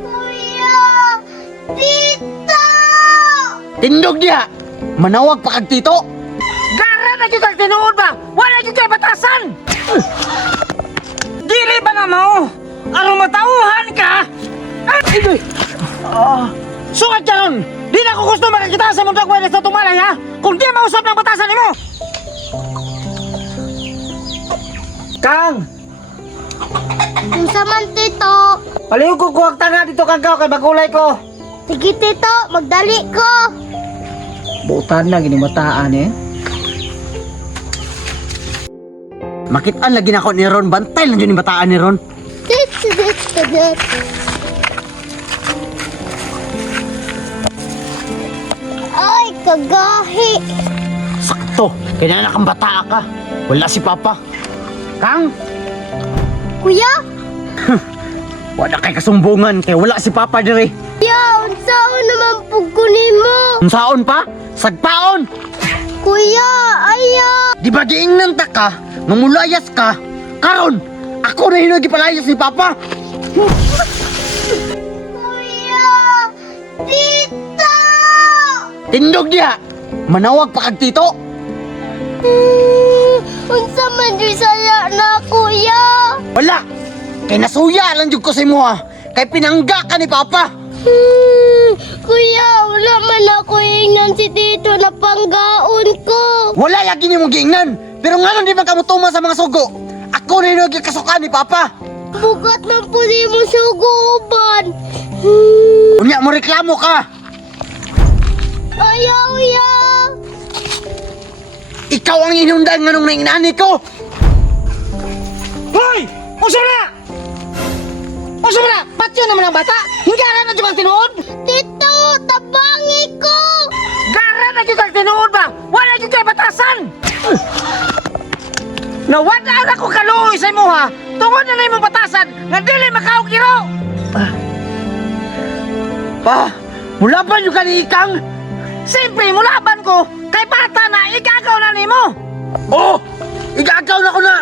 Kuya! Tito! Tindog diha! Manawag pa kag tito! Gara na jud kag tinuod ba? Wala jud kay batasan. Dili ba nga mao? Aron matauhan ka? Sukat ka ron! Di na ko gusto makakita sa mundok wala sa tumalay ha! Kung di mausap ng batasan nimo! Kang! Unsa man, Tito? Paliw ko kuwag tanga dito kang kay bagulay ko! Sige, Tito. Magdali ko. Butan na ginimataan eh. Makitaan lagi na ako ni Ron, bantay lang yun yung bataan ni Ron. Ay, kagahi. Sakto, kaya na kang bata ka. Wala si Papa. Kang, Kuya? wala kay kasumbungan, kaya wala si Papa dire. Kuya, unsaon naman pugkunin mo? Unsaon pa? Sagpaon! Kuya, aya. Di ba giingnan ta ka? Mamulayas ka? Karon, ako na hinagi palayas ni Papa. Kuya! Tito! Tindog diha! Manawag pa kag tito! Unsa man di saya na, Kuya? Wala! Kay nasuya lang jud ko sa imo ha! Kay pinangga ka ni Papa! Kuya, wala man ako ingnan si Tito na panggaon ko. Wala lagi ni mong giingnan! Pero nga di ba ka mutuma sa mga sugo? Ako na hinagi kasukan ni Papa! Bugat man po di mo suguban. Unya mo reklamo ka! Ayaw, ya. Ikaw ang inundan nga nung nainani ko! Hoy! Usa na! Usa na! Patyo naman ang bata! Hinggaran na jud kang tinuod! Tito, tabangi ko. Gara na jud kang tinuod ba? Wala jud kay batasan! Nawala na ko kaluoy sa imo ha! Tungod na imong batasan nga dili makaugiro! Pa! Mulaban yung kanikang! Simple mulaban ko kay bata na igagaw na nimo! Oh! Igagaw na ko na!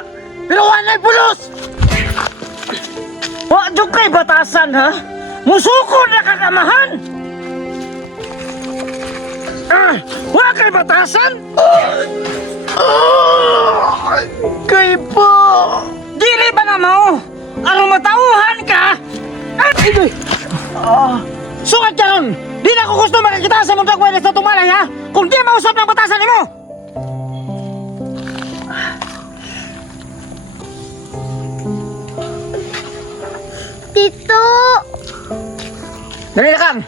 Pero wala'y pulos! Wa jud kay batasan ha? Musukod na kakamahan! Wa kay batasan? Kay pa! Dili ba nga mao? Aron matauhan ka? Sukat ka ron! Di na ko gusto makakita sa mundok wala sa tumalay ha? Kung di mausap ng batasan nimo! Tito. Dali na kang!